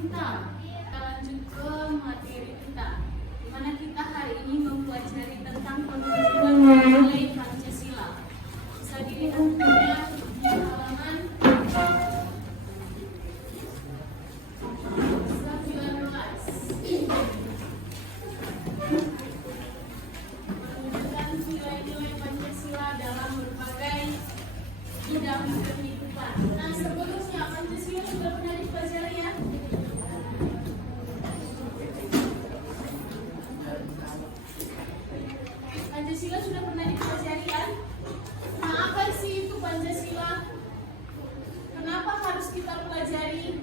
kita lanjut ke materi kita, di mana kita hari ini mempelajari tentang penunjukan nilai Pancasila. Bisa dilihat bukunya di halaman 19. Penunjukan nilai-nilai Pancasila dalam berbagai bidang kehidupan. Nah, sebelumnya Pancasila sudah pernah dipelajari ya? Pancasila sudah pernah dipelajari ya? Nah, apa sih itu Pancasila? Kenapa harus kita pelajari?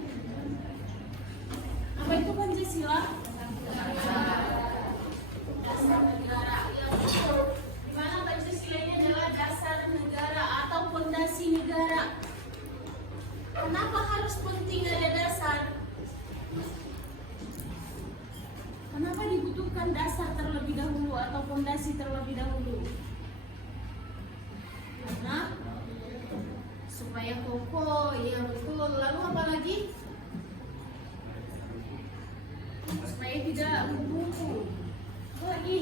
Apa itu Pancasila? Dasar negara. Ya, betul. Di mana Pancasila ini adalah dasar negara atau fondasi negara. Kenapa harus penting ada dasar? Kenapa dibutuhkan dasar terlebih dahulu atau fondasi terlebih dahulu? Karena supaya kokoh, ya betul. Lalu apa lagi? Supaya tidak membungkuk. Apa lagi?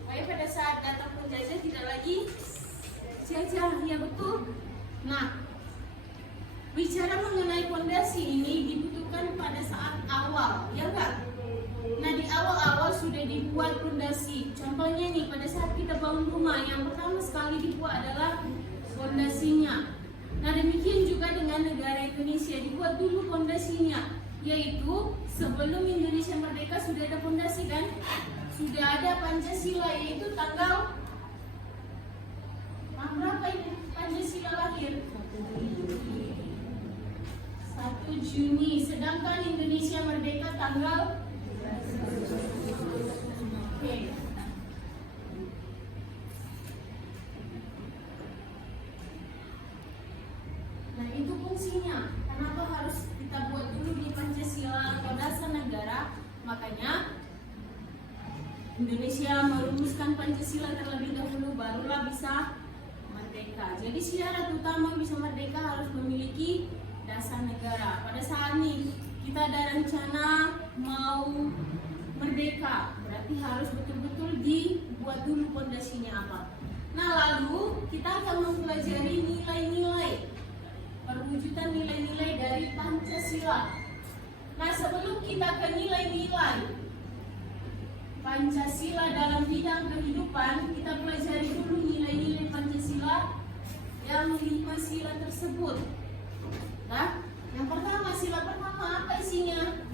Supaya pada saat datang penjajah tidak lagi jajah, ya betul. Nah, bicara mengenai fondasi ini dibutuhkan pada saat awal, ya enggak? Nah, di awal-awal sudah dibuat fondasi. Contohnya nih, pada saat kita bangun rumah, yang pertama sekali dibuat adalah fondasinya. Nah, demikian juga dengan negara Indonesia, dibuat dulu fondasinya, yaitu sebelum Indonesia merdeka sudah ada fondasi kan? Sudah ada Pancasila, yaitu tanggal berapa ini Pancasila lahir? 1 Juni, sedangkan Indonesia merdeka tanggal Oke. Nah, itu fungsinya. Kenapa harus kita buat dulu di Pancasila atau dasar negara? Makanya Indonesia merumuskan Pancasila terlebih dahulu, barulah bisa merdeka. Jadi syarat utama bisa merdeka harus memiliki dasar negara. Pada saat ini kita ada rencana mau merdeka, berarti harus betul-betul dibuat dulu fondasinya apa. Nah, lalu kita akan mempelajari nilai-nilai, perwujudan nilai-nilai dari Pancasila. Nah, sebelum kita ke nilai-nilai Pancasila dalam bidang kehidupan, kita pelajari dulu nilai-nilai Pancasila yang 5 sila tersebut. Nah, yang pertama, sila pertama apa isinya?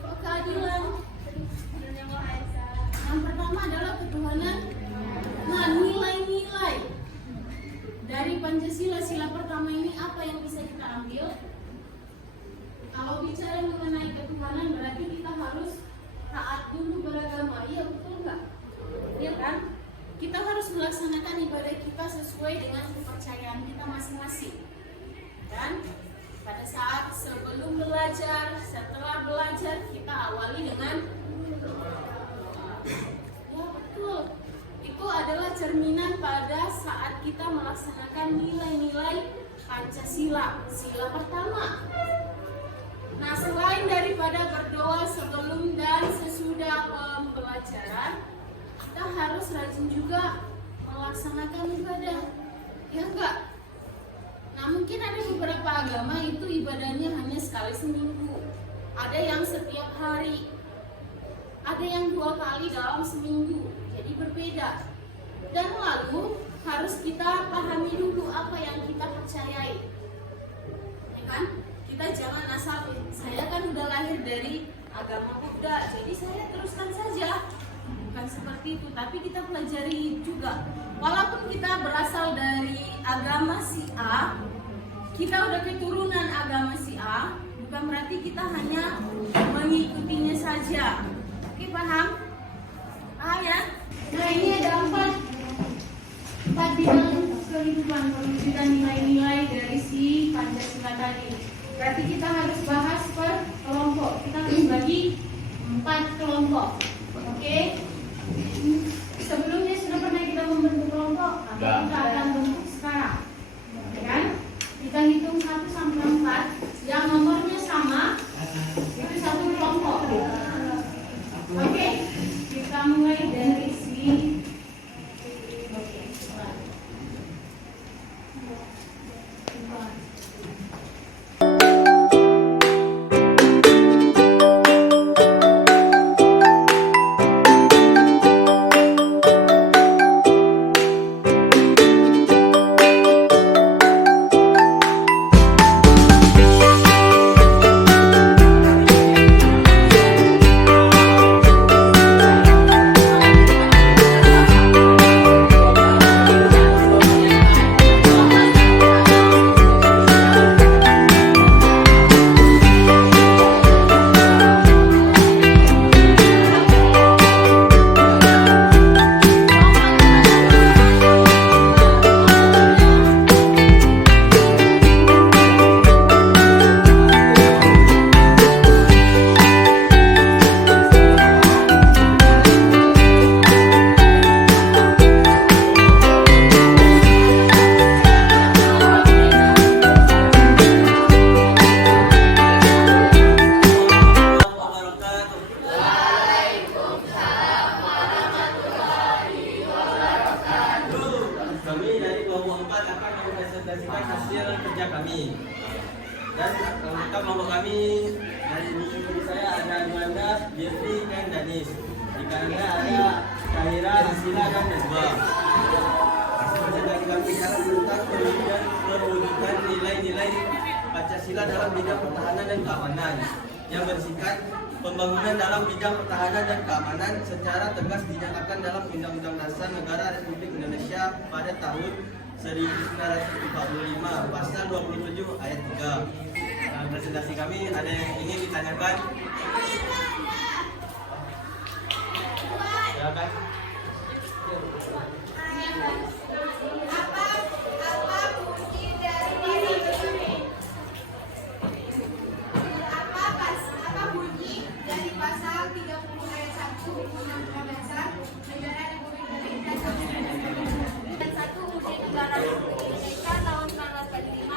Kok keadilan? Yang pertama adalah ketuhanan. Nah, nilai-nilai dari Pancasila sila pertama ini apa yang bisa kita ambil? Kalau bicara mengenai ketuhanan berarti kita harus taat dulu beragama. Iya, betul nggak? Iya kan? Kita harus melaksanakan ibadah kita sesuai dengan kepercayaan kita masing-masing. Dan pada saat sebelum belajar, setelah belajar, kita awali dengan ya betul. Itu adalah cerminan pada saat kita melaksanakan nilai-nilai Pancasila, sila pertama. Nah, selain daripada berdoa sebelum dan sesudah pembelajaran, kita harus rajin juga melaksanakan ibadah, ya enggak? Nah, mungkin ada beberapa agama itu ibadahnya hanya sekali seminggu, ada yang setiap hari, ada yang 2 kali dalam seminggu, jadi berbeda. Dan lalu harus kita pahami dulu apa yang kita percayai, ya kan? Kita jangan asal, saya kan udah lahir dari agama Buddha, jadi saya teruskan saja. Bukan seperti itu, tapi kita pelajari juga. Walaupun kita berasal dari agama si A, kita udah keturunan agama si A, bukan berarti kita hanya mengikutinya saja. Oke, paham? Paham ya? Nah, ini ada 4 bidang kehidupan, perwujudan nilai-nilai dari si Pancasila tadi. Berarti kita harus bahas per kelompok. Kita harus bagi 4 kelompok. Oke? Sebelumnya sudah pernah kita membentuk kelompok? Atau kita akan bentuk sekarang? Kami dari kelompok 4 akan mempresentasikan hasil kerja kami. Dan lengkap kelompok kami dari di saya ada Amanda, Jeffrey, dan Danis. Di kanan ada Kahira, Hasila, dan Najwa. Hasil presentasi kami adalah tentang perwujudan nilai-nilai Pancasila dalam bidang pertahanan dan keamanan yang bersingkat pembangunan dalam bidang pertahanan dan keamanan secara tegas dinyatakan dalam Undang-Undang Dasar Negara Republik Indonesia pada tahun 1945 pasal 27 ayat 3. Presentasi kami ada yang ingin ditanyakan? Silakan.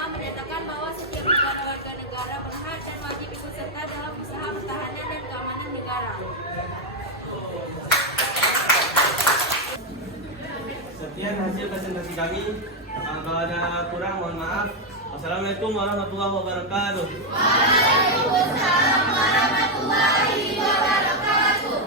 Menyatakan bahwa setiap warga negara berhak dan wajib ikut serta dalam usaha pertahanan dan keamanan negara. Sekian hasil presentasi kami. Kalau ada kurang mohon maaf. Wassalamualaikum warahmatullahi wabarakatuh. Waalaikumsalam warahmatullahi wabarakatuh.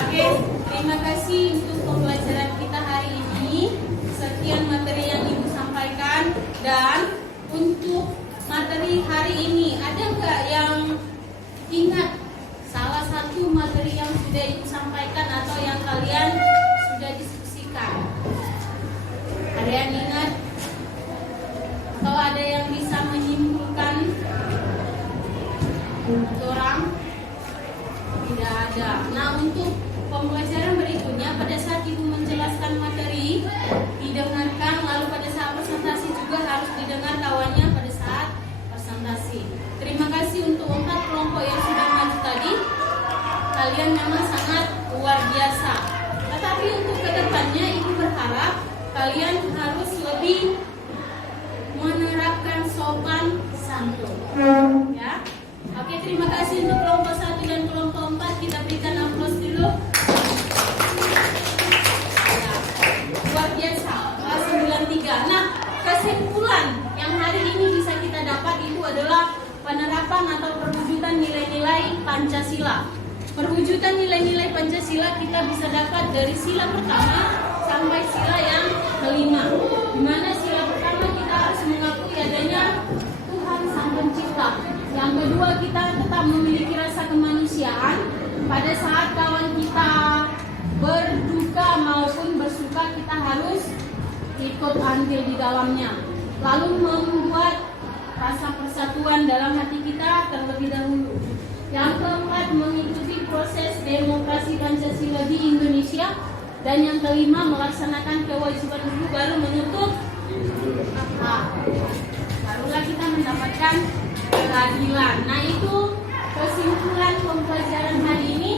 Oke, terima kasih untuk pembelajaran kita hari ini. Sekian materi yang Ibu sampaikan, dan untuk materi hari ini ada nggak yang ingat salah satu materi yang sudah Ibu sampaikan atau yang kalian sudah diskusikan? Ada yang ingat? Atau ada yang bisa menyimpulkan? Orang? Tidak ada. Nah, untuk pembelajaran berikutnya, pada saat Ibu menjelaskan materi, didengarkan, lalu pada saat presentasi juga harus didengar kawannya pada saat presentasi. Terima kasih untuk 4 kelompok yang sudah maju tadi. Kalian memang sangat luar biasa. Tetapi untuk kedepannya, Ibu berharap kalian harus lebih menerapkan sopan santun. Ya. Oke, terima kasih untuk kelompok 1 dan kelompok 4. Kita berikan aplaus dulu. Ya, luar biasa. Kelas 93. Nah, kesimpulan yang hari ini bisa kita dapat itu adalah penerapan atau perwujudan nilai-nilai Pancasila. Perwujudan nilai-nilai Pancasila kita bisa dapat dari sila pertama sampai sila yang kelima. Di mana sila pertama kita harus mengakui adanya Tuhan Sang Pencipta. Yang kedua, kita tetap memiliki rasa kemanusiaan. Pada saat kawan kita berduka maupun bersuka, kita harus ikut andil di dalamnya. Lalu membuat rasa persatuan dalam hati kita terlebih dahulu. Yang keempat, mengikuti proses demokrasi Pancasila di Indonesia. Dan yang kelima, melaksanakan kewajiban guru baru menutup akhlak. Barulah kita mendapatkan keadilan. Nah, itu kesimpulan pembelajaran hari ini.